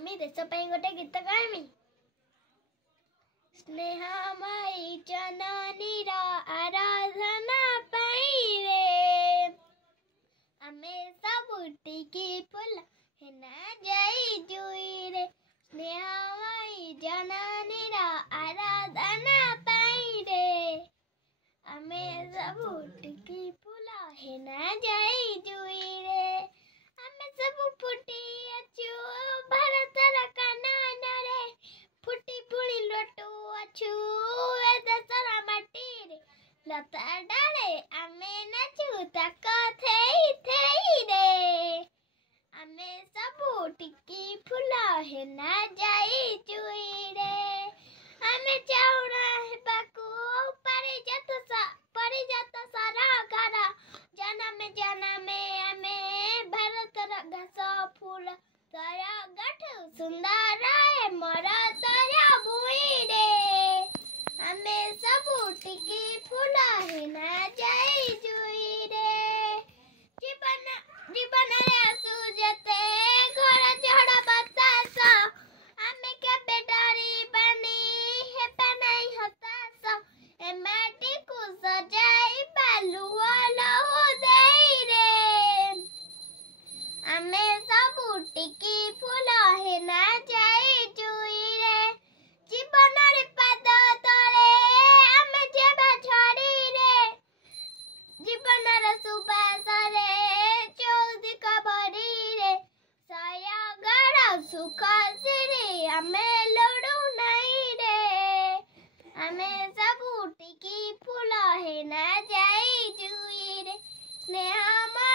আমি ଦେଶ ପାଇଁ ଗୋଟେ ଗୀତ ଗାଇମି। ସ୍ନେହମୟୀ ଜନନୀର ଆରାଧନା ପାଇରେ ଆମେ ସବୁ ଟିକି ଫୁଲ ହେନା ଯାଇ ଜୁଇରେ। ସ୍ନେହମୟୀ ଜନନୀର ଆରାଧନା ପାଇରେ ଆମେ ସବୁ ଟିକି ଫୁଲ ହେନା ଯାଇ ଜୁଇରେ। ଆମେ ସବୁ ଫୁଟି ଅଛୁ ଭାରତର କାନନରେ, ଫୁଟି ପୁଣି ଲୋଟୁ ଅଛୁ ଏ ଦେଶର ମାଟିରେ। ଲତା ଡାଳେ ଆମେ ନାଚୁ ତାକ ଥେଇ ଥେଇରେ ଆମେ ସବୁ ଟିକି ଫୁଲ ହେନା ଯାଇ ଜୁଇରେ। ଆମେ ଚାହୁଁନା ହେବାକୁ ପରିଜାତ ସରକାର, ଜନମେ ଜନମେ ଆମେ ଭାରତର ଘାସ ଫୁଲ ତରଗଠୁ ସୁନ୍ଦର ମୋର ତର ଭୂଇଁରେ। ଆମେ ସବୁ ଟିକି ଫୁଲ ହେନା ଯାଇ ଜୁଇରେ। ଜୀବନରେ ଆସୁ ଯେତେ ଘର ଝଡ଼ ବତାସ, ଆମେ କେବେ ଡରିବାନି ହେବା ନାହିଁ ହତାଶ। ଏ ମାଟିକୁ ସଜାଇବା ଲୁହ ଲହୁ ଦେଇରେ ଆମେ ସବୁ ଟିକି ଫୁଲ ହେନା ଯାଇ ଜୁଇରେ। ଜୀବନରେ ପାଦ ତଳେ ଆମେ ଯିବା ଝଡ଼ିରେ, ଜୀବନର ସୁବାସରେ ଚୌଦିକ ବରିରେ ସୟଗର ସୁଖ ସିରି ଆମେ ଲୋଡୁ ନାଇଁରେ। ଆମେ ସବୁ ଟିକି ଫୁଲ ହେନା ଯାଇ ଜୁଇରେ। ସ୍ନେହମୟୀ